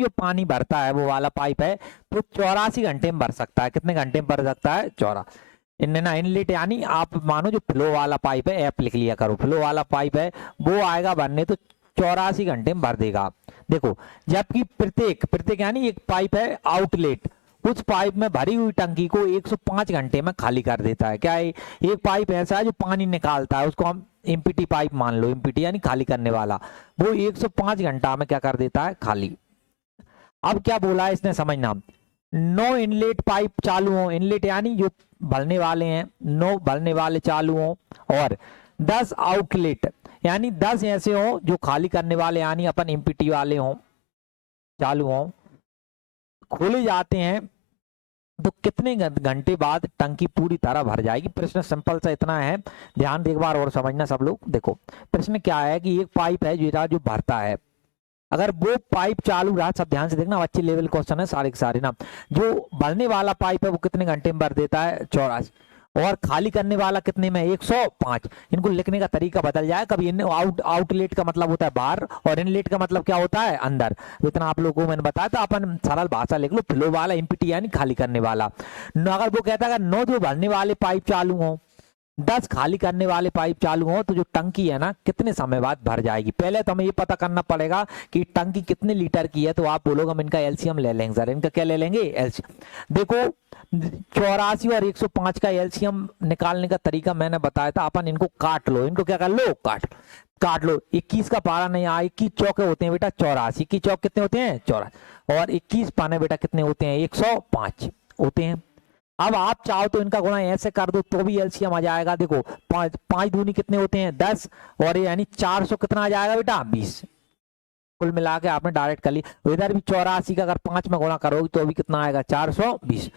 जो पानी भरता है वो वाला पाइप है, तो 84 घंटे में भर सकता है। कितने घंटे में भर सकता है? 84। इनलेट ना इनलेट यानी आप मानो जो फ्लो वाला पाइप है, एफ लिख लिया करो, फ्लो वाला पाइप है वो आएगा भरने तो 84 घंटे में भर देगा। देखो, जबकि प्रत्येक प्रत्येक यानी एक पाइप है आउटलेट, उस पाइप में भरी हुई टंकी को 105 घंटे में खाली कर देता है। क्या है? एक पाइप ऐसा है जो पानी निकालता है, उसको हम एमपीटी पाइप मान लो, एमपीटी यानी खाली करने वाला, वो 105 घंटा में क्या कर देता है? खाली। अब क्या बोला है इसने, समझना। नो इनलेट पाइप चालू हो, इनलेट यानी जो भरने वाले हैं, नो भरने वाले चालू हो, और 10 आउटलेट यानी 10 ऐसे हो जो खाली करने वाले यानी अपन एमपीटी वाले हों, चालू हों, खोले जाते हैं, तो कितने घंटे बाद टंकी पूरी तरह भर जाएगी? प्रश्न सिंपल सा इतना है, ध्यान से एक बार और समझना सब लोग। देखो, प्रश्न क्या है कि एक पाइप है जो भरता है, अगर वो पाइप चालू रहा, सब ध्यान से देखना, अच्छे लेवल क्वेश्चन है सारे के सारे ना। जो भरने वाला पाइप है वो कितने घंटे में भर देता है? 84। और खाली करने वाला कितने में? 105। इनको लिखने का तरीका बदल जाए, कभी इन आउटलेट का मतलब होता है बाहर, और इनलेट का मतलब क्या होता है? अंदर। तो इतना आप लोगों को मैंने बताया, तो अपन सरल भाषा लिख लो, फ्लो वाला एमपीटी यानी खाली करने वाला। अगर वो कहता है नो जो भरने वाले पाइप चालू हो, 10 खाली करने वाले पाइप चालू हो, तो जो टंकी है ना कितने समय बाद भर जाएगी? पहले तो हमें ये पता करना पड़ेगा कि टंकी कितने लीटर की है। तो आप बोलोगे हम इनका एलसीएम ले लेंगे सर, इनका क्या ले लेंगे? एलसीएम। देखो, 84 और 105 का एलसीएम निकालने का तरीका मैंने बताया था, अपन इनको काट लो, इनको क्या कर लो? काट लो। 21 का पारा नहीं आया, 21 चौके होते हैं बेटा 84, 21 चौक कितने होते हैं? 84, और 21 पाने बेटा कितने होते हैं? 105 होते हैं। अब आप चाहो तो इनका गुणा ऐसे कर दो तो भी एलसीएम आ जाएगा। देखो, पांच पांच दूनी कितने होते हैं? 10, और यानी 400 कितना आ जाएगा बेटा? 20। कुल मिला के आपने डायरेक्ट कर ली। इधर भी 84 का अगर 5 में गुणा करोगे तो भी कितना आएगा? 420।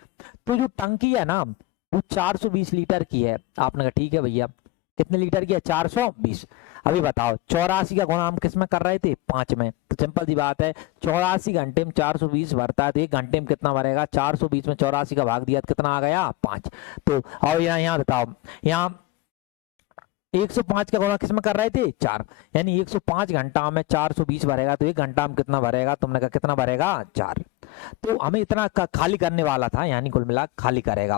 तो जो टंकी है ना वो 420 लीटर की है। आपने कहा ठीक है भैया, कितने लीटर की है? 420। अभी बताओ, 84 का गुणा हम किस में कर रहे थे? 5 में। तो सिंपल सी बात है, 84 घंटे में 420 भरता है, तो 1 घंटे में कितना भरेगा? 420 में 84 का भाग दिया तो कितना आ गया? 5। तो और यहाँ बताओ, यहाँ 105 का गुणा किस में कर रहे थे? 4। यानी 105 घंटा में 420 भरेगा, तो 1 घंटा में कितना भरेगा? तुमने कहा कितना भरेगा? 4। तो हमें इतना खाली करने वाला था, यानी कुल मिला खाली करेगा।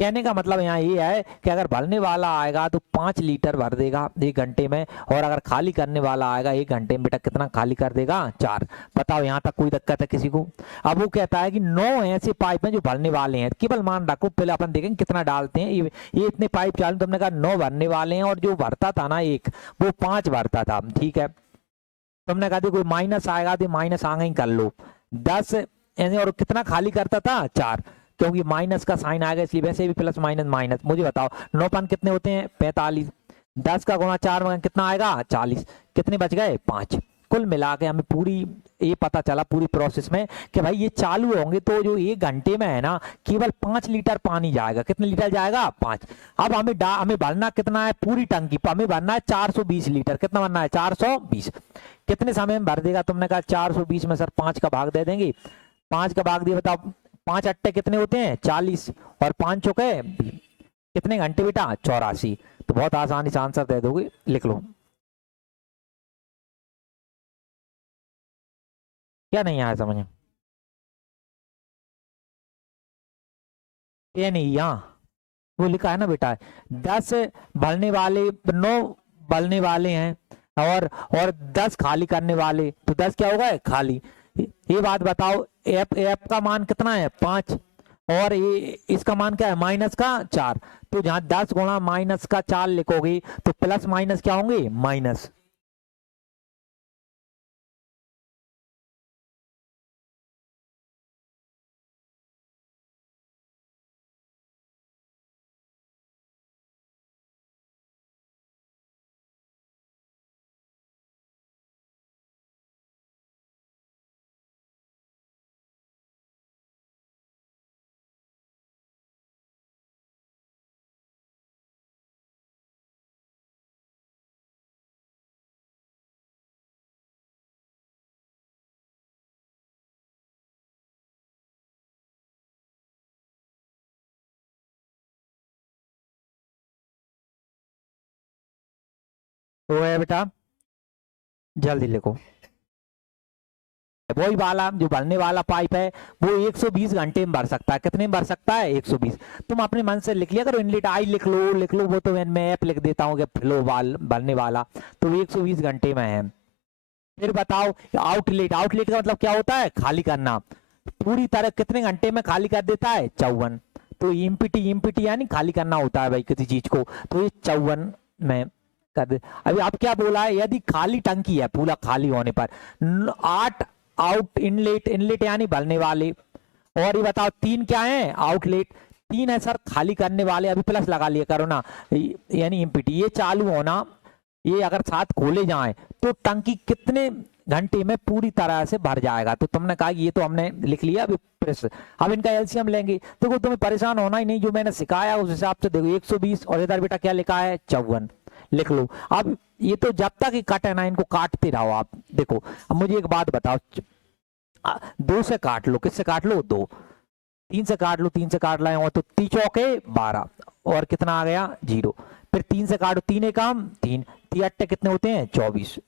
कहने का मतलब यहाँ ये है कि अगर भरने वाला आएगा तो 5 लीटर भर देगा 1 घंटे में, और अगर खाली करने वाला आएगा 1 घंटे में बेटा कितना खाली कर देगा? 4। बताओ, यहाँ तक कोई दिक्कत है किसी को? अब वो कहता है कि 9 ऐसे पाइप हैं जो भरने वाले हैं, केवल मान रखो, पहले अपन देखेंगे कितना डालते हैं। ये इतने पाइप चालू, तुमने कहा 9 भरने वाले हैं, और जो भरता था ना एक, वो 5 भरता था, ठीक है। तुमने कहा कोई माइनस आएगा तो माइनस आगे ही कर लो। 10 ऐसे, और कितना खाली करता था? 4, क्योंकि माइनस का साइन आएगा इसलिए, वैसे भी प्लस माइनस माइनस। मुझे बताओ, 9 पान कितने होते हैं? 45। 10 का गुणा 4 में कितना आएगा? 40। कितने बच गए? 5। कुल मिला के हमें पूरी ये पता चला पूरी प्रोसेस में कि भाई ये चालू होंगे तो जो 1 घंटे में है ना केवल 5 लीटर पानी जाएगा। कितने लीटर जाएगा? 5। अब हमें भरना कितना है? पूरी टंकी पर हमें भरना है 420 लीटर। कितना भरना है? 420। कितने समय में भर देगा? तुमने कहा 420 में सर 5 का भाग दे देंगे। 5 का भाग दिया, बताओ 5 अट्टे कितने होते हैं? 40, और 5 चौके 20। कितने घंटे बेटा? 84। तो बहुत आसानी से आंसर दे दोगे, लिख लो। क्या नहीं आया समझ में? ये नहीं, यहाँ वो लिखा है ना बेटा, 10 भरने वाले, 9 भरने वाले हैं, और 10 खाली करने वाले, तो 10 क्या होगा? खाली। ये बात बताओ, एफ एफ का मान कितना है? 5, और ये इसका मान क्या है? माइनस का 4। तो जहां 10 गुणा माइनस का 4 लिखोगे तो प्लस माइनस क्या होंगे? माइनस। तो है बेटा, जल्दी लिखो। वही वाला जो भरने वाला पाइप है वो 120 घंटे में भर सकता है। कितने में भर सकता है? 120। तुम अपने मन से लिख लिया करो, इनलेट आई लिख लो, वो तो मैं ऐप लिख देता हूँ कि फ्लो वाल भरने वाला, तो 120 घंटे में है। फिर बताओ आउटलेट, आउटलेट का मतलब क्या होता है? खाली करना। पूरी तरह कितने घंटे में खाली कर देता है? 54। तो इम्पिटी यानी खाली करना होता है भाई किसी चीज को, तो ये 54 में कर दे। अभी आप क्या बोला है? यदि खाली टंकी है, पूरा खाली होने पर 8 आउट इनलेट, इनलेट यानी भरने वाले, और ये बताओ 3 क्या है? आउटलेट। 3 है सर खाली करने वाले, अभी प्लस लगा लिया करो ना, यानी इम्पिटी। ये चालू होना, ये अगर साथ खोले जाए तो टंकी कितने घंटे में पूरी तरह से भर जाएगा? तो तुमने कहा कि ये तो हमने लिख लिया, अभी प्रेस। अब इनका एलसीएम लेंगे। देखो तुम्हें परेशान होना ही नहीं, जो मैंने सिखाया उस हिसाब से देखो। 120 और इधर बेटा क्या लिखा है? 54 लिख लो। अब ये तो जब तक ही कटे ना, इनको काटते रहो आप। देखो अब मुझे एक बात बताओ, 2 से काट लो। किससे काट लो? 2। 3 से काट लो, 3 से काट लाए हो तो 3 चौके 12, और कितना आ गया? 0। फिर 3 से काटो, 3 एकम 3, 3 अट्टे कितने होते हैं? 24।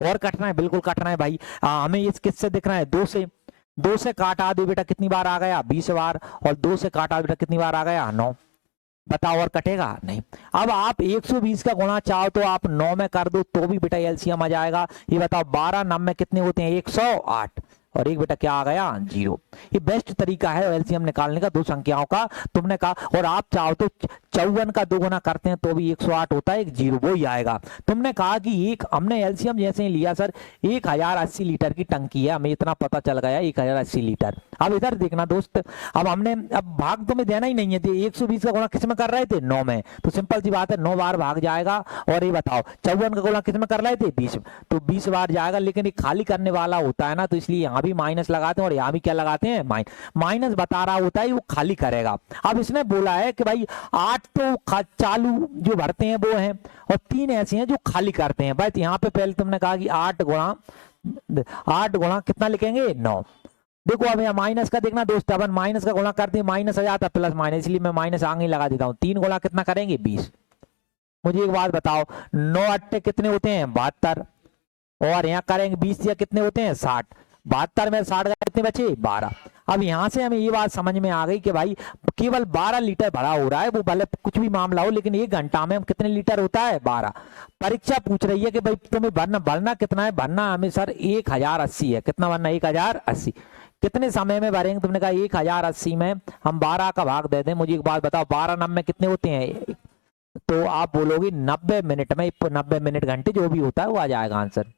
और कटना है, बिल्कुल कटना है भाई। हमें इस किससे दिख रहा है? 2 से। 2 से काटा दो बेटा, कितनी बार आ गया? 20 बार। और 2 से काटा बेटा, कितनी बार आ गया? 9। बताओ और कटेगा? नहीं। अब आप 120 का गुणा चाहो तो आप 9 में कर दो तो भी बेटा एलसीएम आ जाएगा। ये बताओ 12 9 में कितने होते हैं? 108। और एक बेटा क्या आ गया? 0। ये बेस्ट तरीका है एलसीएम निकालने का, 2 संख्याओं का। तुमने कहा, और आप चाहो तो 54 का 2 गुना करते हैं तो भी 108 होता है, एक 0 वो ही आएगा। तुमने कहा कि एक, हमने एलसीएम जैसे ही लिया सर, 1080 लीटर की टंकी है, हमें इतना पता चल गया 1080 लीटर। अब इधर देखना दोस्त, अब हमने, अब भाग तुम्हें देना ही नहीं है, 120 का गुणा किस में कर रहे थे? 9 में। तो सिंपल सी बात है, 9 बार भाग जाएगा। और ये बताओ 54 का गुणा किस में कर रहे थे? 20। तो 20 बार जाएगा, लेकिन ये खाली करने वाला होता है ना, तो इसलिए यहाँ भी माइनस लगाते हैं और यहाँ भी क्या लगाते हैं? माइनस बता रहा होता है वो खाली करेगा। अब इसने बोला है कि भाई 8 तो चालू जो भरते हैं वो हैं, और 3 ऐसे हैं जो खाली करते हैं। भाई यहाँ पे पहले तुमने कहा कि 8 गुणा कितना लिखेंगे? 9। देखो अब यहाँ माइनस का देखना दोस्त, अपन माइनस का गुणा करते हैं माइनस आ जाता है प्लस माइनस, इसलिए मैं माइनस आगे लगा देता हूँ। 3 गुणा कितना करेंगे? 20। मुझे एक बात बताओ, 9 अट्टे कितने होते हैं? 72। और यहाँ करेंगे 20 या कितने होते हैं? 60। 72 में 60 कितने बचे? 12। अब यहाँ से हमें ये बात समझ में आ गई कि भाई केवल 12 लीटर भरा हो रहा है, वो भले कुछ भी मामला हो, लेकिन 1 घंटा में कितने लीटर होता है? 12। परीक्षा पूछ रही है कि भाई तुम्हें भरना कितना है? भरना हमें सर 1080 है। कितना भरना? 1080। कितने समय में भरेंगे? तुमने कहा 1080 में हम 12 का भाग दे दें। मुझे एक बात बताओ, 12 9 में कितने होते हैं? तो आप बोलोगे 90 मिनट में, 90 मिनट घंटे जो भी होता है वो आ जाएगा आंसर।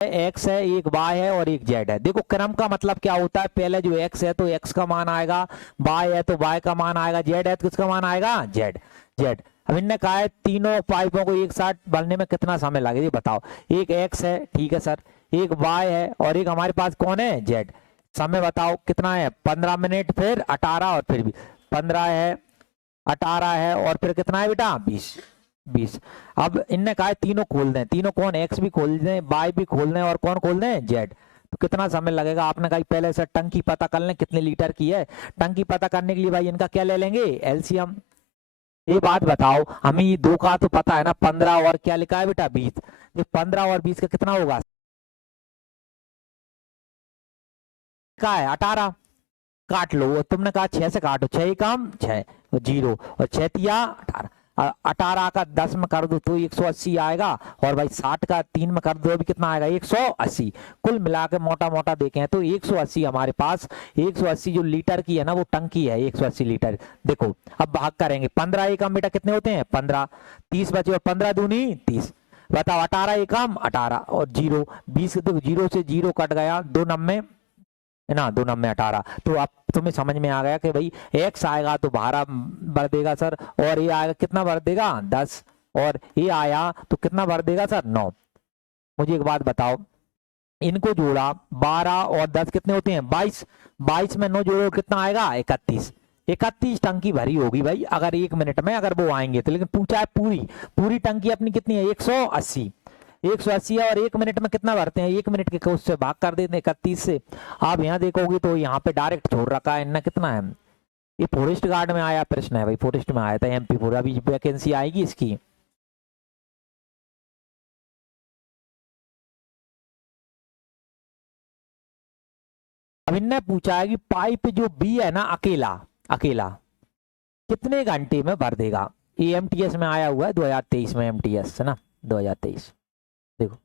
एक्स है, एक वाई है और एक जेड है। देखो क्रम का मतलब क्या होता है? पहले जो एक्स है तो एक्स का मान आएगा, वाई है तो वाई का मान आएगा, जेड है तो किसका मान आएगा? जेड। जेड। अब इनने कहा है तीनों पाइपों को एक साथ भरने में कितना समय लगेगा? बताओ। एक एक्स है, ठीक है सर, एक वाई है और एक हमारे पास कौन है? जेड। समय बताओ कितना है? 15 मिनट, फिर 18, और फिर भी 15 है, 18 है, और फिर कितना है बेटा? 20। 20। अब इनने कहा है तीनों खोल दें। तीनों कौन? एक्स भी खोल दें, वाई भी खोल दें, और कौन खोल दें? जेड। तो कितना समय लगेगा? आपने कहा पहले से टंकी पता कर लें कितने लीटर की है। टंकी पता करने के लिए भाई इनका क्या ले लेंगे? एलसीएम। ये बात बताओ, हमें ये 2 का तो पता है ना, 15 और क्या लिखा है बेटा? 20। ये 15 और 20 का कितना होगा? का है 18। काट लो। तुमने कहा 6 से काटो, 6 कम 6, 0, और 6 तिया 18। 18 का 10 में कर दो तो 180 आएगा, और भाई 60 का 3 में कर दो भी कितना आएगा? 180। कुल मिला के मोटा मोटा देखें तो 180 हमारे पास, 180 जो लीटर की है ना वो टंकी है, 180 लीटर। देखो अब भाग करेंगे, 15 एकम बेटा कितने होते हैं? 15। 30 बचे, और 15 दूनी 30। बताओ 18 एकम 18, और 0 20। देखो 0 से 0 कट गया, 2 नब्बे है ना, 2 नब्बे 18। तो अब तुम्हें समझ में आ गया कि भाई एक्स आएगा तो 12 भर देगा सर, और ये आएगा कितना भर देगा? 10। और ये आया तो कितना भर देगा सर? 9। मुझे एक बात बताओ, इनको जोड़ा 12 और 10 कितने होते हैं? 22। 22 में 9 जोड़ो कितना आएगा? 31। 31 टंकी भरी होगी भाई अगर 1 मिनट में, अगर वो आएंगे तो। लेकिन पूछा है पूरी, पूरी टंकी अपनी कितनी है? 180। 180 है, और 1 मिनट में कितना भरते हैं? 1 मिनट के उससे भाग कर देते हैं 31 से। आप यहाँ देखोगे तो यहाँ पे डायरेक्ट छोड़ रखा है इनने, कितना है? ये फॉरेस्ट गार्ड में आया प्रश्न है भाई, फॉरेस्ट में आया था एमपी पूरा। अभी वैकेंसी आएगी इसकी। अब इनने पूछा है कि पाइप जो बी है ना अकेला अकेला कितने घंटे में भर देगा। ये एमटीएस में आया हुआ है 2023 में, एमटीएस है ना 2023। देखो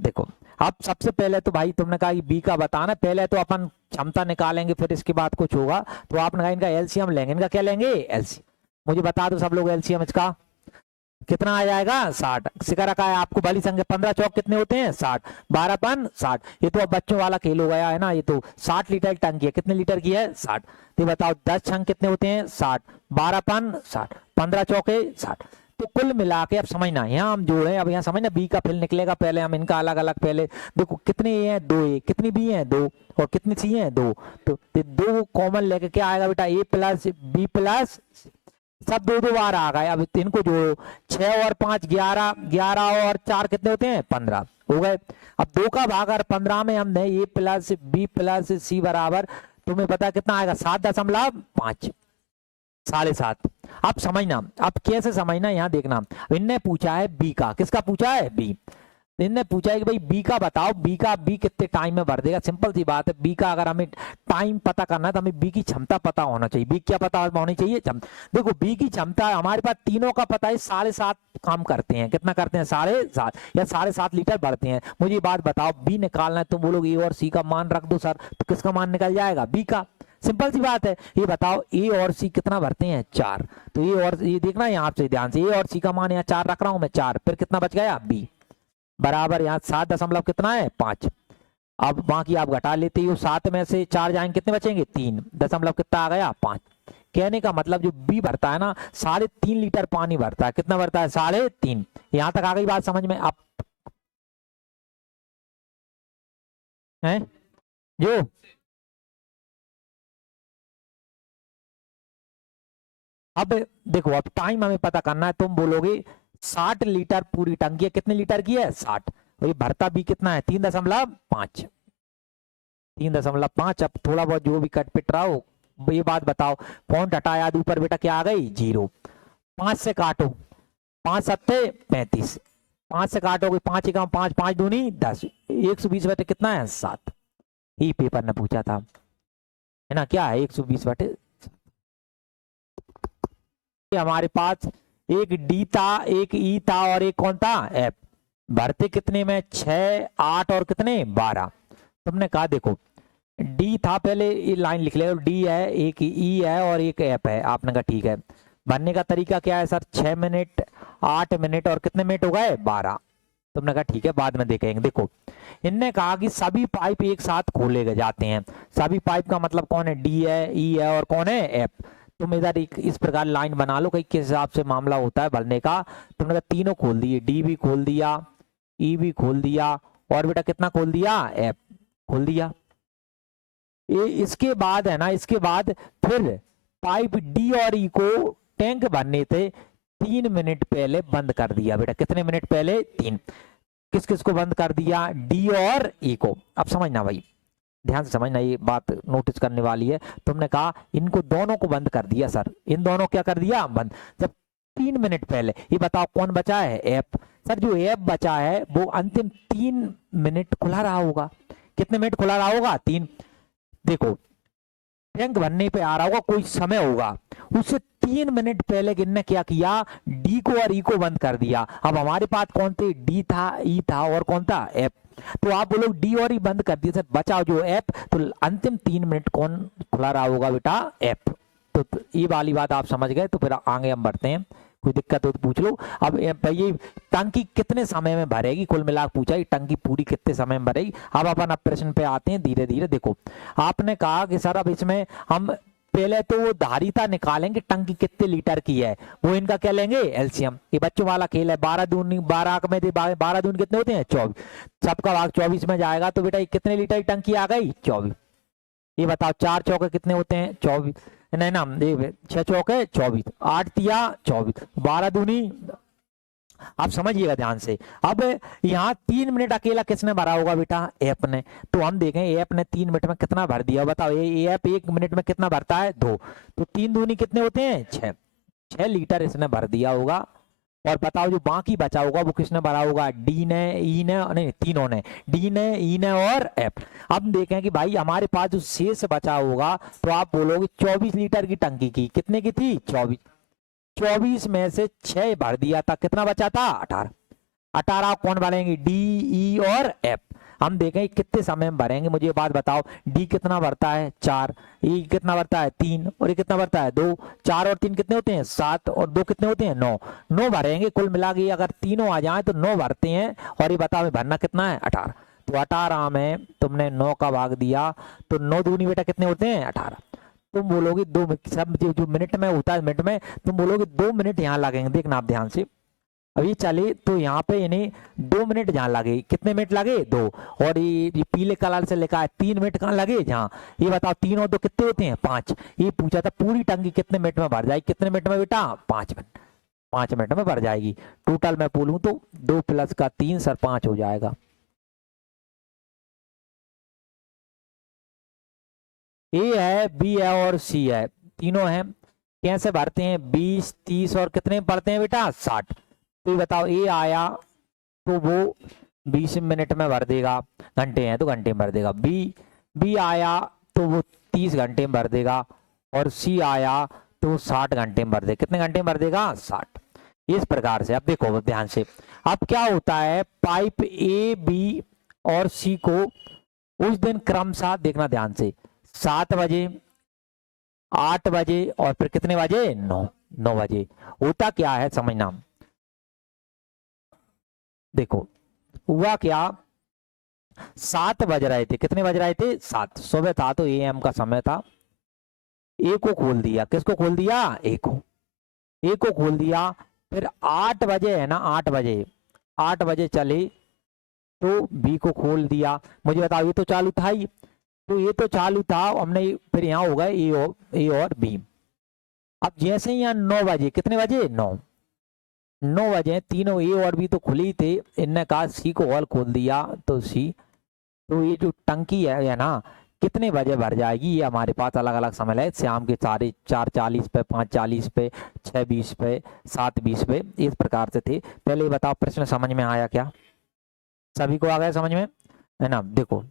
देखो अब सबसे पहले तो भाई तुमने कहा कि बी का बताना, पहले तो अपन क्षमता निकालेंगे फिर इसके बाद कुछ होगा। तो आपने कहा इनका एलसीएम लेंगे, इनका क्या लेंगे एलसीएम। मुझे बता दो सब लोग एलसीएम इसका कितना आ जाएगा 60। सिखा रखा है आपको भली संख्या 15 चौक कितने होते हैं 60, 12 पन 60। ये तो अब बच्चों वाला खेल हो गया है ना, ये तो 60 लीटर टंकी है, कितने लीटर की है 60। तो बताओ 10 छंग कितने होते हैं 60, 12 पन 60, 15 चौके 60। तो कुल मिला के अब समझना, यहाँ हम जोड़े, अब यहाँ समझना बी का फिल निकलेगा, पहले हम इनका अलग अलग पहले देखो कितने ए हैं 2 ए, कितनी बी हैं 2 और कितनी सी हैं 2। तो 2 कॉमन लेके क्या आएगा बेटा ए प्लस बी प्लस, सब 2 बार आ गए। अब इनको जोड़ो 6 और 5 11, 11 और 4 कितने होते हैं 15 हो गए। अब 2 का भाग अगर 15 में हमने ए प्लस बी प्लस सी बराबर, तुम्हें पता कितना आएगा 7.5, 7.5। अब समझना, अब कैसे समझना यहाँ देखना, इनने पूछा है बी का, किसका पूछा है बी। इनने पूछा है कि भाई बी का बताओ, बी कितने टाइम में भर देगा। सिंपल सी बात है, बी का अगर हमें टाइम पता करना है तो हमें बी की क्षमता पता होना चाहिए। बी क्या पता होनी चाहिए क्षमता। देखो बी की क्षमता हमारे पास तीनों का पता है 7.5 काम करते हैं, कितना करते हैं 7.5 या 7.5 लीटर भरते हैं। मुझे ये बात बताओ बी निकालना है, तुम बोलोगे ए और सी का मान रख दो सर, तो किसका मान निकल जाएगा बी का। सिंपल सी बात है। ये बताओ ए और सी कितना भरते हैं 4। तो ए और ये देखना है यहाँ से ध्यान से, ए और सी का मान यहाँ 4 रख रहा हूं मैं 4, फिर कितना बच गया बी बराबर यहाँ 7 दशमलव कितना है 5। अब बाकी आप घटा लेते हो, 7 में से 4 जाएंगे कितने बचेंगे 3 दशमलव कितना आ गया 5। कहने का मतलब जो बी भरता है ना 3.5 लीटर पानी भरता है, कितना भरता है 3.5। यहां तक आ गई बात समझ में। आप है जो अब देखो, अब टाइम हमें पता करना है। तुम बोलोगे 60 लीटर पूरी टंकी है, कितने लीटर की है 60, और ये भरता भी कितना है 3.5, 3.5। अब थोड़ा बहुत जो भी कट पिट रहा हो ये बात बताओ, पॉइंट हटाया ऊपर बेटा क्या आ गई 0। 5 से काटो, 5 सत्ते 35, 5 से काटोगे 5 एकम 5, 5 दूनी 10, 120 बटे कितना है 7। ये पेपर ने पूछा था है ना, क्या है 120 बटे। हमारे पास एक डी था, एक ई था और एक कौन था एफ। भरते कितने में 6, 8 और कितने 12। तुमने कहा देखो डी था, पहले ये लाइन लिख ले, डी है, एक ई है और एक एफ है। आपने कहा ठीक है। भरने का तरीका क्या है सर 6 मिनट, 8 मिनट और कितने मिनट हो गए 12। तुमने कहा ठीक है बाद में देखेंगे। देखो इनने कहा कि सभी पाइप एक साथ खोले गए जाते हैं। सभी पाइप का मतलब कौन है डी है, ई है और कौन है एफ। तुम इधर इस प्रकार लाइन बना लो कहीं किस हिसाब से मामला होता है भरने का। तुमने कहा तीनों खोल दिए, डी भी खोल दिया, ई भी खोल दिया और बेटा कितना खोल दिया एफ खोल दिया। ये इसके बाद है ना, इसके बाद फिर पाइप डी और ई को टैंक भरने से 3 मिनट पहले बंद कर दिया। बेटा कितने मिनट पहले 3। किस किस को बंद कर दिया डी और ई को। अब समझना भाई ध्यान से समझना, ये बात नोटिस करने वाली है। तुमने कहा इनको दोनों को बंद कर दिया सर, इन दोनों क्या कर दिया बंद जब 3 मिनट पहले। ये बताओ कौन बचा है एफ। सर जो एफ बचा है वो अंतिम 3 मिनट खुला रहा होगा। कितने मिनट खुला रहा होगा 3। देखो टैंक भरने पे आ रहा होगा कोई समय होगा, उससे 3 मिनट पहले इनने क्या किया डी को और ई को बंद कर दिया। अब हमारे पास कौन थे डी था, ई था और कौन था एफ। तो आप बोलो डी और ई बंद कर दिए सर, बचाओ जो एफ। तो अंतिम 3 मिनट कौन खुला रहा होगा बेटा एफ। तो ये वाली बात आप समझ गए। तो फिर आगे हम बढ़ते हैं, कोई दिक्कत हो तो पूछ लो। अब ये टंकी कितने समय में भरेगी, कुल मिला पूछा टंकी पूरी कितने समय में भरेगी। अब अपन प्रश्न पे आते हैं धीरे धीरे। देखो आपने कहा कि सर अब इसमें हम पहले तो वो धारिता निकालेंगे टंकी कितने लीटर की है, वो इनका क्या लेंगे एलसीएम। ये बच्चों वाला खेल है, 12 दूनी 12 में 12 दून कितने होते हैं 24, सबका भाग 24 में जाएगा। तो बेटा ये कितने लीटर की टंकी आ गई 24। ये बताओ 4 चौके कितने होते हैं 24, नहीं ना 6 चौके 24, 8 तिया 24, 12 दूनी। आप समझिएगा ध्यान से। अब यहाँ 3 मिनट अकेला किसने भरा होगा बेटा एफ ने। तो हम देखें एफ ने 3 मिनट में कितना भर दिया बताओ। एफ 1 मिनट में कितना भरता है 2, तो 3 दूनी कितने होते हैं 6 लीटर इसने भर दिया होगा और बताओ जो बाकी बचा होगा वो किसने भरा होगा, डी ने, ई ने, नहीं तीनों ने, डी ने, ई ने और एफ। अब देखें कि भाई हमारे पास जो शेष बचा होगा तो आप बोलोगे 24 लीटर की टंकी की, कितने की थी 24, 24 में से 6 भर दिया था, कितना बचा था 18, 18 कौन भरेंगे, डी, ई और एफ। हम देखें कितने समय में भरेंगे, मुझे ये बात बताओ, डी कितना भरता है 4, ई कितना भरता है 3 और ये कितना भरता है 2, 4 और 3 कितने होते हैं 7 और 2 कितने होते हैं 9, 9 भरेंगे कुल मिला के, अगर तीनों आ जाए तो 9 भरते हैं और ये बताओ भरना कितना है 18, तो 18 में तुमने 9 का भाग दिया तो 9 दूनी बेटा कितने होते हैं 18। तुम बोलोगे 2 सब जो मिनट में होता है मिनट में, तुम बोलोगे 2 मिनट यहाँ लगेंगे, देखना आप ध्यान से, अभी चले तो यहाँ पे इन्हें 2 मिनट जहाँ लगे, कितने मिनट लगे 2, और ये पीले कलर से लिखा है 3 मिनट कहाँ लगे जहाँ, ये बताओ 3 और 2 कितने होते हैं 5। ये पूछा था पूरी टंकी कितने मिनट में भर जाएगी, कितने मिनट में बेटा 5 मिनट, 5 मिनट में भर जाएगी। टोटल मैं बोलूँ तो 2 प्लस का 3 सर 5 हो जाएगा। ए है, बी है और सी है, तीनों हैं, कैसे भरते हैं 20 30 और कितने पढ़ते हैं बेटा 60। तो ये बताओ ए आया तो वो 20 मिनट में भर देगा, घंटे हैं तो घंटे में भर देगा, बी आया तो वो 30 घंटे में भर देगा, और सी आया तो 60 घंटे में भर देगा, कितने घंटे में भर देगा 60। इस प्रकार से अब देखो ध्यान से, अब क्या होता है पाइप ए बी और सी को उस दिन क्रमशः देखना ध्यान से 7 बजे 8 बजे और फिर कितने बजे 9 बजे, होता क्या है समझना, देखो हुआ क्या 7 बज रहे थे, कितने बज रहे थे 7, सुबह था तो एएम का समय था, ए को खोल दिया, किसको खोल दिया ए को खोल दिया, फिर 8 बजे है ना 8 बजे चले तो बी को खोल दिया, मुझे बताओ ये तो चालू था ही, तो ये तो चालू था हमने, फिर यहाँ होगा ए और बी। अब जैसे ही यहाँ 9 बजे, कितने बजे 9 बजे, तीनों ए और बी तो खुली थे, इनने कहा सी को और खोल दिया तो सी, तो ये जो टंकी है ना कितने बजे भर जाएगी, ये हमारे पास अलग अलग समय है, शाम के 4:40 पे, 5:40 पे, 6:20 पे, 7:20 पे, इस प्रकार से थे। पहले ये बताओ प्रश्न समझ में आया क्या, सभी को आ गया समझ में है ना। देखो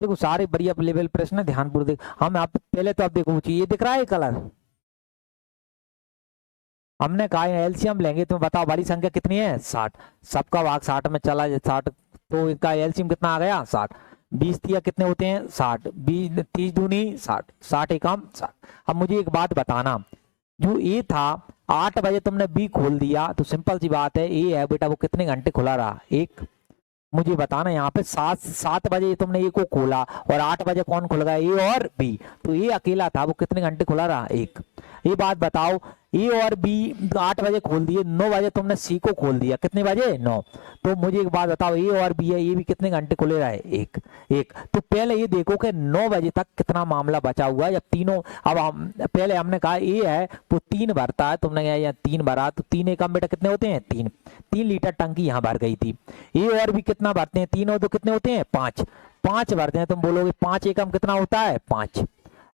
देखो सारे बढ़िया लेवल प्रश्न ध्यानपूर्वक देख, हम आप पहले तो आप देखो ये दिख रहा है कलर, हमने कहा एलसीएम लेंगे तो बताओ बड़ी संख्या कितनी है 60, सबका भाग 60 में चला जाए 60, तो इनका एलसीएम कितना आ गया 60, 20 तिया कितने होते हैं 60, 20 30 दूनी 60, 60 एकम 60। अब मुझे एक बात बताना, जो ए था 8 बजे तुमने बी खोल दिया, तो सिंपल सी बात है ए है बेटा वो कितने घंटे खुला रहा, एक, मुझे बताना यहाँ पे 7 बजे तुमने ए को खोला और 8 बजे कौन खुल गया ए और बी, तो ए अकेला था वो कितने घंटे खुला रहा एक। ये बात बताओ ए और बी 8 बजे खोल दिए, 9 बजे तुमने सी को खोल दिया, कितने बजे 9, तो मुझे एक बात बताओ ए और बी है, ये भी कितने घंटे खुले रहे एक। तो पहले ये देखो कि 9 बजे तक कितना मामला बचा हुआ है, जब तीनों, अब हम पहले हमने कहा ए है वो 3 भरता है, तुमने कहा 3 भरा, तो 3 एकम बेटा कितने होते हैं 3 लीटर टंकी यहाँ भर गई थी। ए और भी कितना भरते हैं 3 और 2 कितने होते हैं 5 भरते हैं, तुम बोलोगे 5 एकम कितना होता है 5।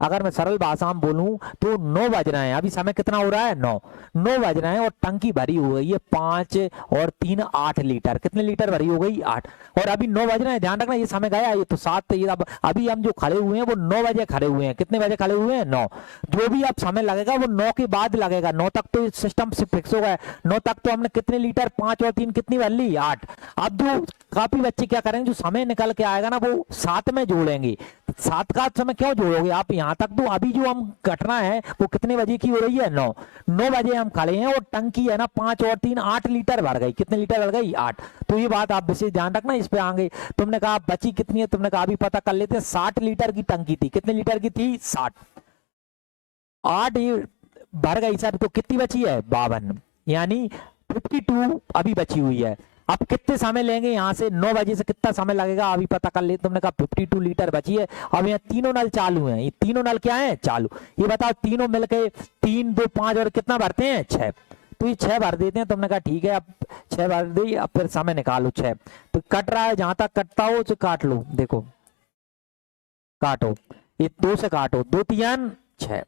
अगर मैं सरल भाषा में बोलूं तो 9 बज रहे हैं, अभी समय कितना हो रहा है 9 बज रहे हैं और टंकी भरी हो गई है 5 और 3 8 लीटर, कितने लीटर भरी हो गई 8, और अभी 9 बज रहे हैं, ध्यान रखना ये समय गया ये तो 7, ये अब अभी हम जो खड़े हुए हैं वो 9 बजे खड़े हुए हैं, कितने बजे खड़े हुए हैं 9, जो भी अब समय लगेगा वो 9 के बाद लगेगा, 9 तक तो सिस्टम से फिक्स हो गया, 9 तक तो हमने कितने लीटर 5 और 3 कितनी भर ली 8। अब जो काफी बच्चे क्या करेंगे, जो समय निकल के आएगा ना वो 7 में जोड़ेंगे, 7 का समय क्यों जोड़ोगे आप यहाँ तक, तो अभी जो हम घटना है वो कितने बजे की हो रही है 9 बजे हम खड़े हैं और टंकी है ना 5 और 3 8 लीटर भर गई, कितने लीटर भर गई 8। तो ये बात आप विशेष ध्यान रखना इस पे आगे, तुमने कहा बची कितनी है, तुमने कहा अभी पता कर लेते हैं, 60 लीटर की टंकी थी, कितने लीटर की थी 60, 8 भर गई सर, तो कितनी बची है 52, यानी 52 अभी बची हुई है। अब कितने समय लेंगे यहाँ से 9 बजे से कितना समय लगेगा अभी पता कर ले, तुमने कहा 52 लीटर बची है। अब यहाँ तीनों नल चालू हैं, ये तीनों नल क्या है चालू, ये बताओ तीनों मिलके 3 2 5 और कितना भरते हैं 6, तो ये 6 भर देते हैं, तुमने कहा ठीक है अब 6 भर दी, अब फिर समय निकालो 6, तो कट रहा है जहां तक कटता हो तो काट लो, देखो काटो, ये 2 से काटो, 2 3 6,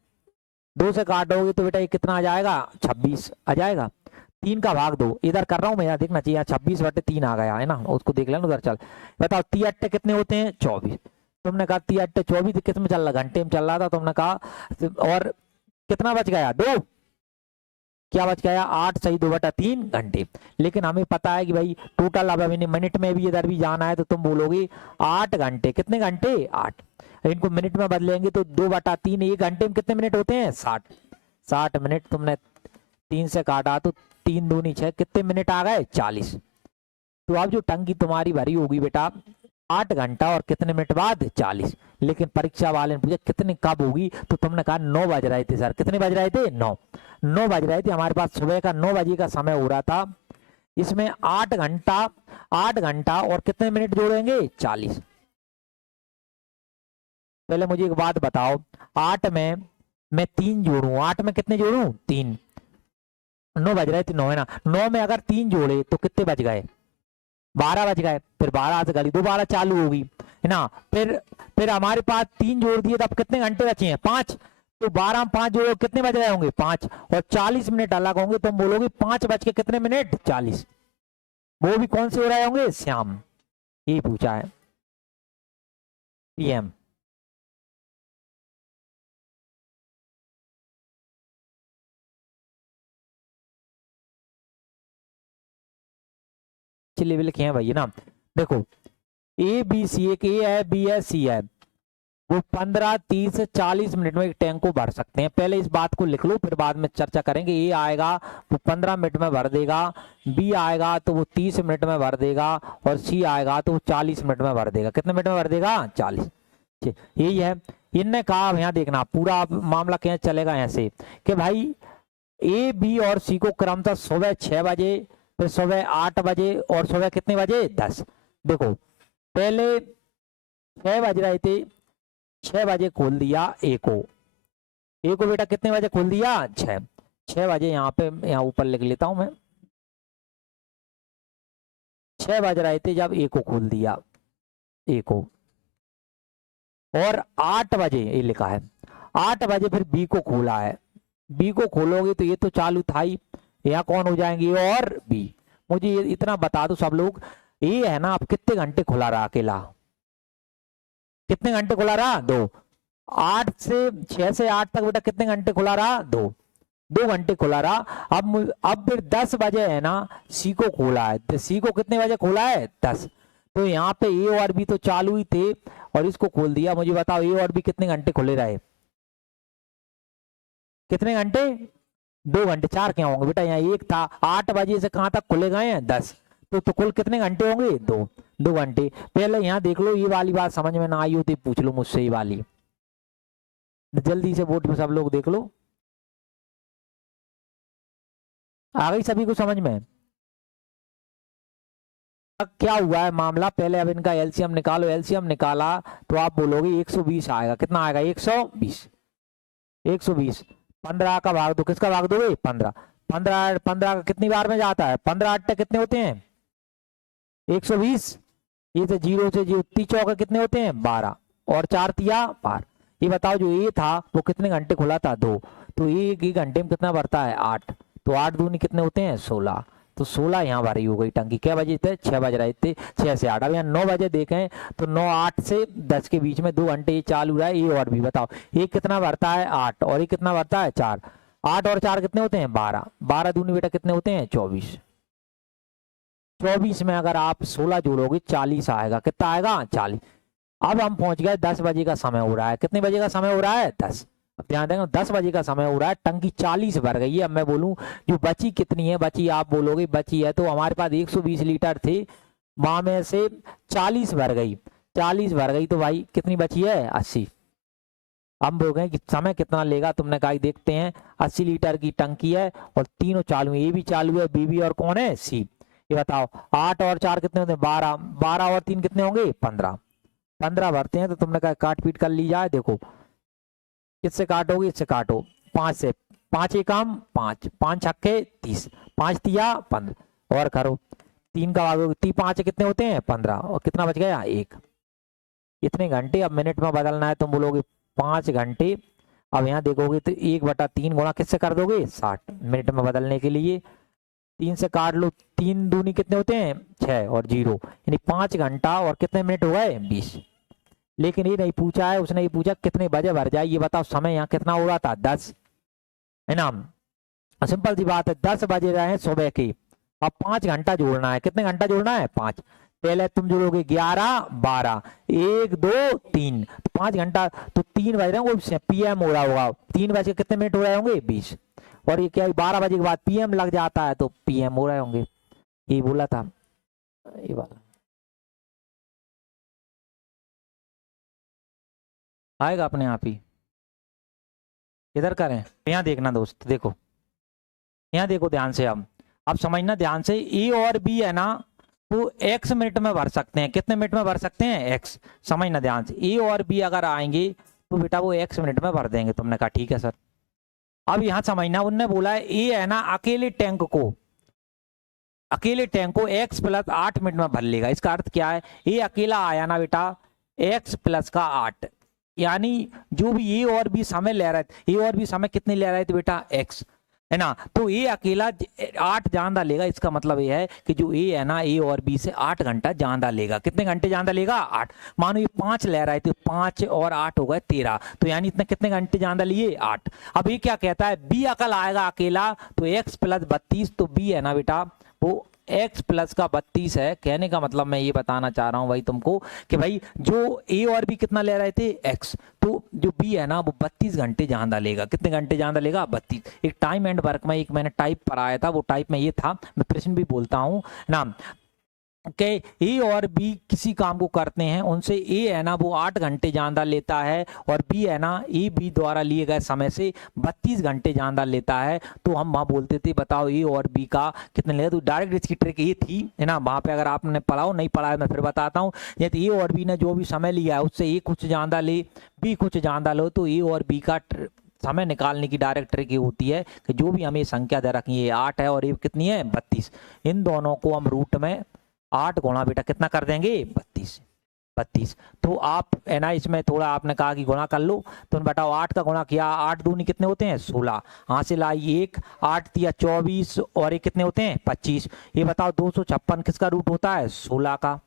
2 से काटोगे तो बेटा ये कितना आ जाएगा 26 आ जाएगा, 3 का भाग 2 इधर कर रहा हूँ मैं, यहाँ देखना चाहिए, 26/3 आ गया है ना, उसको देख लेना उधर। चल बताओ 3 अट्टे कितने होते हैं 24। तुमने कहा 3 अट्टे 24 किस में चल रहा, घंटे में चल रहा था, तुमने कहा और कितना बच गया 2, क्या बच गया 8 सही 2/3 घंटे। लेकिन हमें पता है कि भाई टोटल अब मिनट में भी इधर भी जाना है, तो तुम बोलोगे 8 घंटे, कितने घंटे 8, इनको मिनट में बदलेंगे तो 2/3, 1 घंटे में कितने मिनट होते हैं 60 मिनट। तुमने 3 से काटा तो 3 दूनी 6, कितने मिनट आ गए 40। तो अब जो टंकी तुम्हारी भरी होगी बेटा 8 घंटा और कितने मिनट बाद 40। लेकिन परीक्षा वाले ने पूछा कितने कब होगी, तो तुमने कहा 9 बज रहे थे सर। कितने बज रहे थे 9 बज रहे थे, हमारे पास सुबह का 9 बजे का समय हो रहा था। इसमें 8 घंटा और कितने मिनट जोड़ेंगे 40। पहले मुझे एक बात बताओ, 8 में मैं 3 जोड़ू, 8 में कितने जोड़ू 3, 9 बज रहे थे 9 है ना, 9 में अगर 3 जोड़े तो कितने बज गए 12 बज गए। फिर 12 से गली दोबारा चालू होगी है ना, फिर हमारे पास 3 जोड़ दिए, तब कितने घंटे बचे हैं 5। तो 12 में 5 जोड़ो कितने बज रहे होंगे 5, और 40 मिनट अलग होंगे, तुम बोलोगे 5 बज के कितने मिनट 40। वो भी कौन से हो रहे होंगे श्याम, ये पूछा है पीएम। लेवल के हैं भाई ना, देखो ए बी सी, एक ए है बी है सी है, वो 15 30 40 मिनट में एक टैंक को भर सकते हैं। पहले इस बात को लिख लो, फिर बाद में चर्चा करेंगे। ए आएगा वो 15 मिनट में भर देगा, बी आएगा तो वो 30 मिनट में भर देगा, और सी आएगा तो वो 40 मिनट में भर देगा। कितने मिनट में भर देगा 40। यही है इनने कहा। यहाँ देखना पूरा मामला क्या चलेगा ऐसे कि भाई ए बी और सी को क्रमशः सुबह 6 बजे, फिर सुबह 8 बजे और सुबह कितने बजे 10। देखो पहले 6 बज रहे थे, 6 बजे खोल दिया ए को बेटा कितने बजे खोल दिया 6 बजे। यहाँ पे यहाँ ऊपर लिख लेता हूं मैं, 6 बज रहे थे जब ए को खोल दिया ए को, और 8 बजे ये लिखा है 8 बजे फिर बी को खोला है। बी को खोलोगे तो ये तो चालू था ही, यहाँ कौन हो जाएंगे और बी। मुझे ये इतना बता दो सब लोग, ये है ना आप कितने घंटे खुला रहा अकेला, कितने घंटे खुला रहा 2। 6 से 8 तक बेटा कितने घंटे खुला रहा 2 घंटे खुला रहा। अब फिर 10 बजे है ना सी को खोला है, तो सी को कितने बजे खोला है 10। तो यहाँ पे ए और बी तो चालू ही थे और इसको खोल दिया। मुझे बताओ ए और बी कितने घंटे खुले रहे, कितने घंटे 2 घंटे। 4 क्या होंगे बेटा, यहाँ एक था 8 बजे से कहाँ तक खुले गए हैं 10, तो कुल कितने घंटे होंगे 2 घंटे। पहले यहाँ देख लो, ये वाली बात समझ में ना आई हो तो पूछ लो मुझसे, ये वाली जल्दी से बोर्ड पे सब लोग देख लो, आ गई सभी को समझ में। अब क्या हुआ है मामला, पहले अब इनका एलसीएम निकालो। एलसीएम निकाला तो आप बोलोगे 120 आएगा। कितना आएगा 120। 120 15 का भाग दो, किसका भाग दोगे 15। 15 का कितनी बार में जाता है 15 अट्टे कितने होते हैं 120। ये तो 0 से 0 चौके कितने होते हैं 12, और 4 तिया 12। ये बताओ जो ये था वो कितने घंटे खुला था 2, तो एक घंटे में कितना भरता है 8, तो 8 दूनी कितने होते हैं 16। तो 16 यहाँ भरी हो गई टंकी। क्या बजे थे 6 बज रहे थे, 6 से 8। अब यहाँ 9 बजे देखें तो 9 8 से 10 के बीच में 2 घंटे ये चालू रहा है। ये और भी बताओ ये कितना भरता है 8, और ये कितना भरता है 4। 8 और 4 कितने होते हैं 12, 12 दूनी बेटा कितने होते हैं 24। 24 में अगर आप 16 जोड़ोगे 40 आएगा। कितना आएगा 40। अब हम पहुंच गए 10 बजे का समय हो रहा है। कितने बजे का समय हो रहा है 10। अब ध्यान देंगे 10 बजे का समय हो रहा है, टंकी 40 भर गई है। अब मैं बोलूं जो बची कितनी है, बची आप बोलोगे बची है तो हमारे पास 120 लीटर थे, वहां में से 40 भर गई। 40 भर गई तो भाई कितनी बची है 80। हम बोल गए कि समय कितना लेगा, तुमने कहा देखते हैं। 80 लीटर की टंकी है और तीनों चालू है, ए भी चालू है बी भी, और कौन है सी। ये बताओ 8 और 4 कितने होते हैं 12, 12 और 3 कितने होंगे 15। 15 भरते हैं तो तुमने कहा काट पीट कर ली जाए। देखो किससे काटोगे, इससे काटो 5 से, 5 एकम 5, 5 छक्के 30, 5 तिया 15, और करो 3 का भाग 5 कितने होते हैं 15, और कितना बच गया 1। इतने घंटे अब मिनट में बदलना है, तुम बोलोगे 5 घंटे। अब यहाँ देखोगे तो 1/3 गुणा किससे कर दोगे 60 मिनट में बदलने के लिए। 3 से काट लो, 3 दूनी कितने होते हैं 6 और 0, यानी 5 घंटा और कितने मिनट हो गए 20। लेकिन ये नहीं पूछा है, उसने ये पूछा कितने बजे भर जाए। ये बताओ समय यहाँ कितना हो रहा था 10, है ना। सिंपल सी बात है, 10 बजे रहे हैं सुबह के, अब 5 घंटा जोड़ना है। कितने घंटा जोड़ना है 5। पहले तुम जोड़ोगे 11 12 1 2 3, तो 5 घंटा, तो 3 बज रहे हैं, PM हो रहा होगा, 3 बज के कितने मिनट हो रहे होंगे 20। और ये क्या 12 बजे के बाद PM लग जाता है तो PM हो रहे होंगे। ये बोला था ये वाला आएगा अपने आप ही। इधर करें, यहाँ देखना दोस्त, देखो यहाँ देखो ध्यान से। अब समझना ध्यान से, ए और बी है ना, तो x मिनट में भर सकते हैं। कितने मिनट में भर सकते हैं x। समझना ध्यान से, ए और बी अगर आएंगे तो बेटा वो x मिनट में भर देंगे। तुमने कहा ठीक है सर। अब यहाँ समझना, उनने बोला है ए है ना अकेले टैंक को x + 8 मिनट में भर लेगा। इसका अर्थ क्या है, ए अकेला आया ना बेटा, x + 8, यानी जो भी ए और बी समय ले रहे थे, ए और बी समय कितने ले रहे थे बेटा x, है ना। तो ये अकेला 8 ज्यादा लेगा। इसका मतलब ये है कि जो ए है ना, ए और बी से 8 घंटा ज्यादा लेगा। कितने घंटे ज्यादा लेगा 8। मानो ये 5 ले रहा है तो 5 और 8 हो गए 13, तो यानी इतने कितने घंटे ज्यादा लिए 8। अब ये क्या कहता है, बी अकल आएगा अकेला तो x + 32, तो बी है ना बेटा वो x + 32 है। कहने का मतलब मैं ये बताना चाह रहा हूँ भाई तुमको कि भाई जो ए और बी कितना ले रहे थे x, तो जो बी है ना वो 32 घंटे ज्यादा लेगा। कितने घंटे ज्यादा लेगा 32। एक टाइम एंड वर्क में एक मैंने टाइप पढ़ाया था, वो टाइप में ये था, मैं प्रश्न भी बोलता हूँ ना, कि ए और बी किसी काम को करते हैं, उनसे ए है ना वो 8 घंटे ज्यादा लेता है और बी है ना ए बी द्वारा लिए गए समय से 32 घंटे ज्यादा लेता है। तो हम वहाँ बोलते थे बताओ ए और बी का कितने लेगा। तो डायरेक्ट इसकी ट्रिक ये थी, है ना, वहाँ पे अगर आपने पढ़ा हो, नहीं पढ़ा है मैं फिर बताता हूँ। यदि ए और बी ने जो भी समय लिया है उससे ए कुछ ज्यादा ले, बी कुछ ज्यादा लो, तो ए और बी का समय निकालने की डायरेक्ट ट्रिक ये होती है कि जो भी हमें संख्या दे रखी है 8 है और ये कितनी है 32, इन दोनों को हम रूट में 8 गुणा बेटा कितना कर देंगे 32। तो आप है ना इसमें थोड़ा आपने कहा कि गुणा कर लो, तो बताओ 8 का गुणा किया, 8 दूनी कितने होते हैं 16, हासिल आई 1, 8 तिया 24 और ये कितने होते हैं 25। ये बताओ 256 किसका रूट होता है 16 का।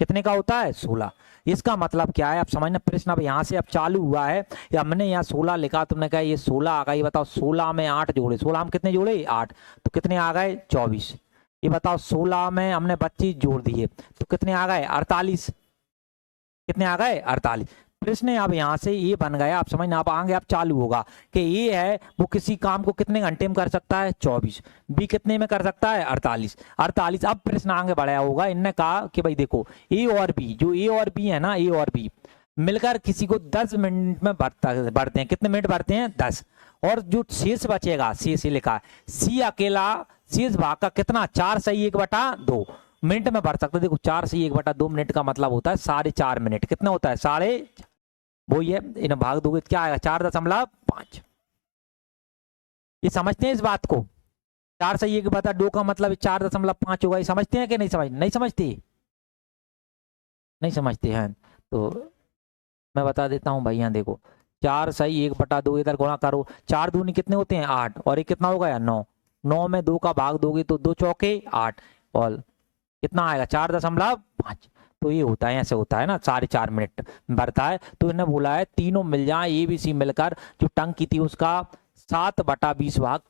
कितने का होता है 16। इसका मतलब क्या है, आप समझना प्रश्न अब यहाँ से अब चालू हुआ है, या हमने यहाँ 16 लिखा, तुमने कहा ये 16 आ गया। ये बताओ 16 में 8 जोड़े, 16 में कितने जोड़े 8, तो कितने आ गए 24। ये बताओ 16 में हमने 25 जोड़ दिए तो कितने आ गए 48। कितने आ गए 48। प्रश्न अब यहाँ से ये बन गया, आप समझना, आप आगे अब चालू होगा कि ये है वो किसी काम को कितने घंटे में कर सकता है 24, बी कितने में कर सकता है 48। अब प्रश्न आगे बढ़ाया होगा, इनने कहा कि भाई देखो ए और बी, जो ए और बी है ना, ए और बी मिलकर किसी को 10 मिनट में भरते हैं। कितने मिनट भरते हैं 10, और जो शेष बचेगा, शेष लिखा है सी अकेला शेष भाग का कितना 4 सही 1/2 मिनट में भर सकते हैं। देखो 4 सही 1/2 मिनट का मतलब होता है 4.5 मिनट। कितना होता है 4.5, वो ये इन भाग दोगे क्या आएगा 4.5। ये समझते हैं इस बात को, 4 सही 1/2 का मतलब 4.5 होगा। ये समझते हैं कि नहीं समझते, नहीं समझते हैं। तो मैं बता देता हूँ भाई, यहाँ देखो 4 सही 1/2 इधर गुणा करो, 4 दूनी कितने होते हैं 8 और ये कितना हो गया 9, 9 में 2 का भाग दोगे तो 2 चौके 8 और कितना आएगा 4.5। तो ये होता है, ऐसे होता है ना 4.5 मिनट भरता है। तो इन्होंने बोला है तीनों मिल जाए ए बी सी मिलकर जो टंकी थी उसका 7/20 भाग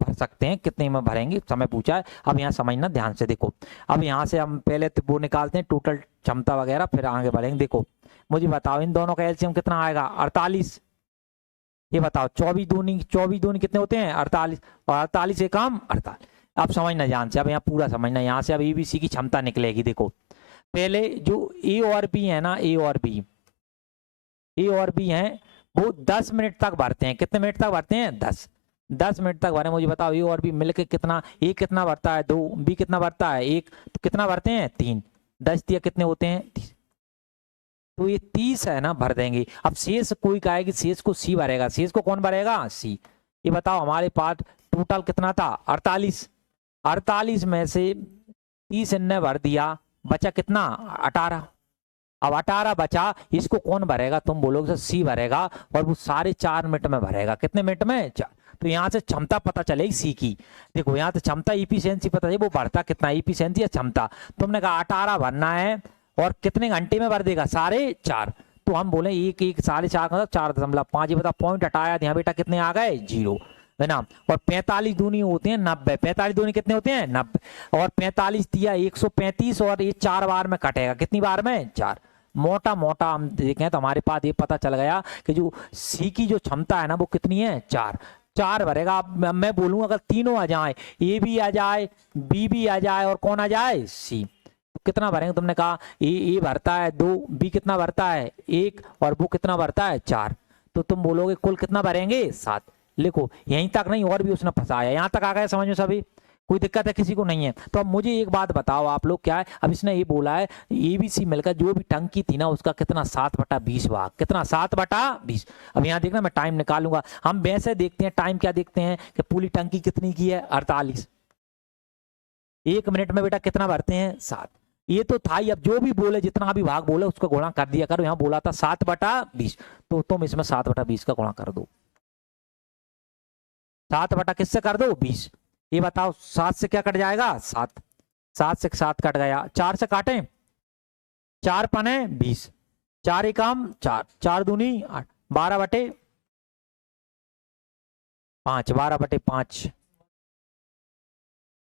भर सकते हैं। कितने में भरेंगे समय पूछा है। अब यहाँ समझना ध्यान से, देखो अब यहाँ से हम पहले तो वो निकालते हैं टोटल क्षमता वगैरह, फिर आगे बढ़ेंगे। देखो मुझे बताओ इन दोनों का एलसीएम कितना आएगा 48। ये बताओ 24 दूनी कितने होते हैं 48 और 48 एक काम 48। अब समझना ध्यान से, अब यहाँ पूरा समझना, यहाँ से अब एबीसी की क्षमता निकलेगी। देखो पहले जो ए और बी है ना, ए और बी हैं वो 10 मिनट तक भरते हैं। कितने मिनट तक भरते हैं 10 मिनट तक भरे। मुझे बताओ ए और बी मिलके कितना, ए कितना भरता है 2, बी कितना भरता है 1, तो कितना भरते हैं 3, 10 दिया कितने होते हैं 30। तो ये 30 है ना भर देंगे। अब शेष कोई कहेगी शेष को सी भरेगा, शेष को कौन भरेगा सी। ये बताओ हमारे पास टोटल कितना था 48 में से 30 इनने भर दिया, बचा कितना 18। अब 18 बचा, इसको कौन भरेगा, तुम बोलोगे सी भरेगा और वो 4.5 मिनट में भरेगा। कितने मिनट में 4। तो यहाँ से क्षमता पता चलेगी सी की। देखो यहाँ से क्षमता इफिशियंसी पता चले वो बढ़ता कितना इफिशियंसी या क्षमता। तुमने कहा 18 भरना है और कितने घंटे में भर देगा 4.5। तो हम बोले एक 4.5 मतलब 4.5। ये बता पॉइंट हटाया यहाँ बेटा कितने आ गए 0 है ना। और 45 दूनी होते हैं 90। 45 दूनी कितने होते हैं 90 और 45 दिया 135 और ये 4 बार में कटेगा कितनी बार में 4। मोटा मोटा हम देखें तो हमारे पास ये पता चल गया कि जो सी की जो क्षमता है ना वो कितनी है 4 भरेगा। अब मैं बोलूँ अगर तीनों आ जाए ए भी आ जाए बी भी आ जाए और कौन आ जाए सी तो कितना भरेंगे। तुमने कहा ए भरता है 2 बी कितना भरता है 1 और वो कितना भरता है 4 तो तुम बोलोगे कुल कितना भरेंगे 7। लिखो यहीं तक नहीं और भी उसने फंसाया। यहाँ तक आ गया समझ में सभी कोई दिक्कत है किसी को नहीं है। तो अब मुझे एक बात बताओ आप लोग क्या है अब इसने ये बोला है ABC मिलकर जो भी टंकी थी ना उसका कितना 7/20 भाग कितना 7/20। अब यहाँ देखना मैं टाइम निकालूंगा। हम वैसे देखते हैं टाइम क्या देखते हैं कि पूरी टंकी कितनी की है 48। 1 मिनट में बेटा कितना भरते हैं 7। ये तो था ही। अब जो भी बोले जितना भी भाग बोले उसको गुणा कर दिया करो। यहाँ बोला था 7/20 तो तुम इसमें 7/20 का गुणा कर दो। 7 बटा किससे कर दो 20। ये बताओ 7 से क्या कट जाएगा 7। 7 से 7 कट गया 4 से काटें 4 पने 20 4 एकम 4 4 दूनी 8 12/5 12/5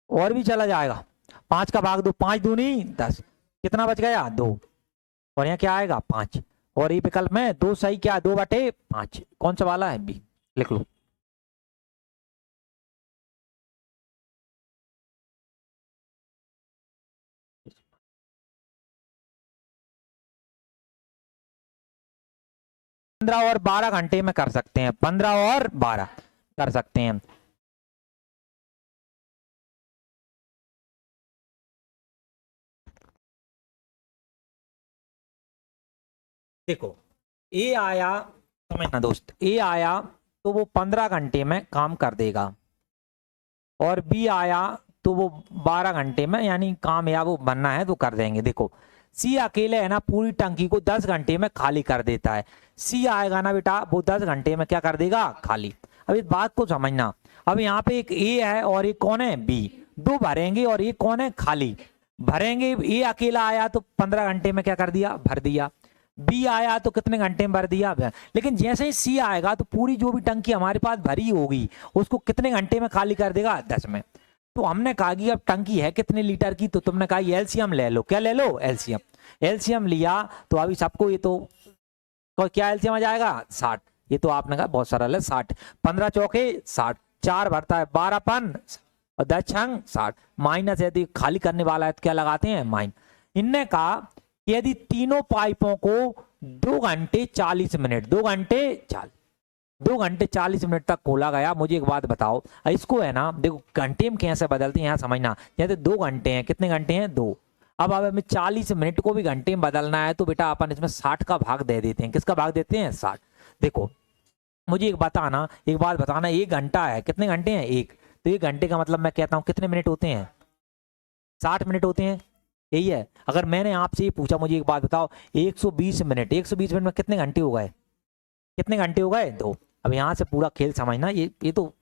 और भी चला जाएगा 5 का भाग दो 5 दूनी 10 कितना बच गया 2 और यहाँ क्या आएगा 5 और ये विकल्प में 2 सही क्या 2/5 कौन सा वाला है बी लिख लो। पंद्रह और 12 घंटे में कर सकते हैं 15 और 12 कर सकते हैं। देखो ए आया समझना दोस्त ए आया तो वो 15 घंटे में काम कर देगा और बी आया तो वो 12 घंटे में यानी काम या वो बनना है तो कर देंगे। देखो सी अकेले है ना पूरी टंकी को 10 घंटे में खाली कर देता है। सी आएगा ना बेटा वो 10 घंटे में क्या कर देगा खाली। अब इस बात को समझना। अब यहाँ पे एक ए है और एक कौन है बी दो भरेंगे और एक कौन है खाली भरेंगे। ए अकेला आया तो 15 घंटे में क्या कर दिया भर दिया। बी आया तो कितने घंटे में भर दिया। लेकिन जैसे ही सी आएगा तो पूरी जो भी टंकी हमारे पास भरी होगी उसको कितने घंटे में खाली कर देगा 10 में। तो हमने कहा कि अब टंकी है कितने लीटर की तो तुमने कहा एलसीएम ले लो। क्या ले लो एलसीएम। एलसीएम लिया तो अभी सबको ये तो क्या एलसीएम आ जाएगा 60। ये तो आपने कहा बहुत सरल है 60 15 चौके 60 4 भरता है 12 पन और 10 छंग 60 माइनस यदि खाली करने वाला है तो क्या लगाते हैं माइन। इनने कहा कि यदि तीनों पाइपों को 2 घंटे 40 मिनट 2 घंटे 40 मिनट तक खोला गया। मुझे एक बात बताओ इसको है ना देखो घंटे में कैसे बदलते हैं यहाँ समझना। जैसे 2 घंटे हैं कितने घंटे हैं 2। अब हमें 40 मिनट को भी घंटे में बदलना है तो बेटा अपन इसमें 60 का भाग दे देते हैं। किसका भाग देते हैं 60। देखो मुझे एक बात बताना 1 घंटा है कितने घंटे हैं 1 तो 1 घंटे का मतलब मैं कहता हूँ कितने मिनट होते हैं 60 मिनट होते हैं यही है। अगर मैंने आपसे ये पूछा मुझे एक बात बताओ 120 मिनट 120 मिनट में कितने घंटे हो गए 2। अब यहाँ से पूरा खेल समझना ये तो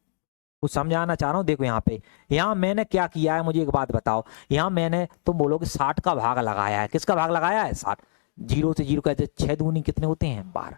कुछ समझाना चाह रहा हूँ। देखो यहाँ पे यहाँ मैंने क्या किया है मुझे एक बात बताओ। यहाँ मैंने तुम बोलोगे 60 का भाग लगाया है। किसका भाग लगाया है 60। 0 से 0 कहते 6 दूनी कितने होते हैं 12।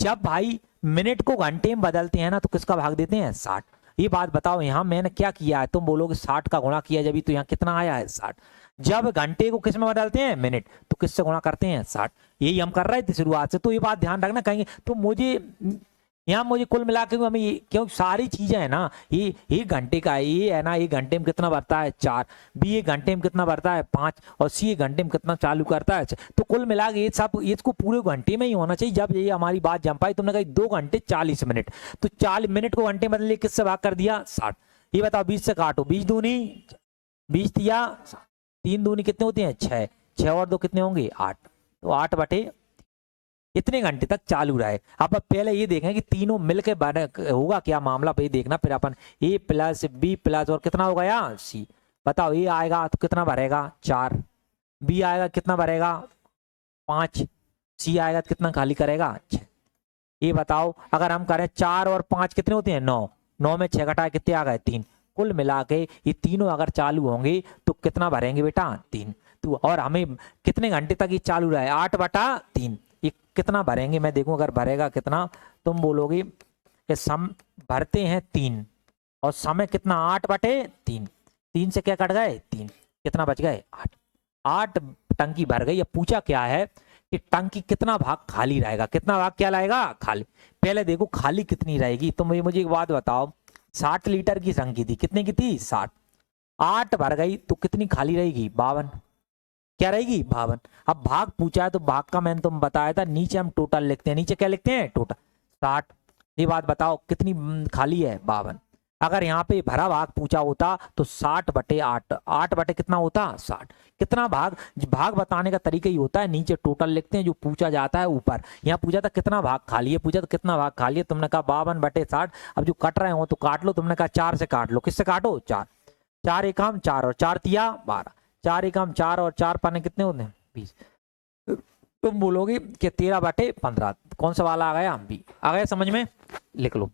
जब भाई मिनट को घंटे में बदलते हैं ना तो किसका भाग देते हैं 60। ये बात बताओ यहाँ मैंने क्या किया है तुम बोलोगे 60 का गुणा किया जब तो यहाँ कितना आया है 60। जब घंटे को किस में बदलते हैं मिनट तो किससे गुणा करते हैं 60। यही हम कर रहे थे शुरुआत से। तो ये बात ध्यान रखना कहेंगे तो मुझे कुल मिला के हमें क्यों सारी चीजें है ना ये 1 घंटे का ये है ना 1 घंटे में कितना बढ़ता है 4 बी 1 घंटे में कितना बढ़ता है 5 और सी 1 घंटे में कितना चालू करता है। तो कुल मिला के ये सब इसको पूरे घंटे में ही होना चाहिए। जब ये हमारी बात जम पाई तुमने कहा 2 घंटे 40 मिनट तो 40 मिनट को घंटे बदले किससे भाग कर दिया 60। ये बताओ 20 से काटो 20 दूनी 20 दिया 3 दूनी कितने होते हैं 6 6 और 2 कितने होंगे 8 तो 8 बटे इतने घंटे तक चालू रहे। अब पहले ये देखें कि तीनों मिलकर होगा क्या मामला पे देखना। फिर अपन ए प्लस बी प्लस और कितना हो गया सी। बताओ ए आएगा तो कितना भरेगा 4 बी आएगा कितना भरेगा 5 सी आएगा तो कितना खाली करेगा 6। ये बताओ अगर हम करें 4 और 5 कितने होते हैं 9 9 में 6 घटाए कितने आ गए 3। कुल मिला के ये तीनों अगर चालू होंगे तो कितना भरेंगे बेटा 3। तो और हमें कितने घंटे तक ये चालू रहा है 8/3। ये कितना भरेंगे मैं देखूं अगर भरेगा कितना, तुम बोलोगे कि सम भरते हैं 3 और समय कितना 8/3। 3 से क्या कट गए 3, कितना बच गए 8। 8 टंकी भर गई। अब पूछा क्या है कि टंकी कितना भाग खाली रहेगा, कितना भाग क्या लाएगा खाली। पहले देखो खाली कितनी रहेगी। तो मुझे एक बात बताओ, 60 लीटर की टंकी थी, कितने की थी 60। 8 भर गई तो कितनी खाली रहेगी 52। क्या रहेगी 52। अब भाग पूछा है तो भाग का मैंने तुम बताया था, नीचे हम टोटल लिखते हैं। नीचे क्या लिखते हैं टोटल 60। ये बात बताओ कितनी खाली है 52। अगर यहाँ पे भरा भाग पूछा होता तो 60/8। 8 बटे कितना होता 60। कितना भाग, भाग बताने का तरीका ही होता है नीचे टोटल लिखते हैं, जो पूछा जाता है ऊपर। यहाँ पूछा था कितना भाग खाली है, पूछा था कितना भाग खाली है, तुमने कहा 52/60। अब जो कट रहे हो तो काट लो, तुमने कहा 4 से काट लो। किससे काटो 4। 4 एकम 4 और 4 तिया 12। 4 एकम 4 और 4 पाने कितने होते हैं 20। तुम बोलोगे कि 13/15। कौन सा वाला आ गया बी आ गया समझ में, लिख लो।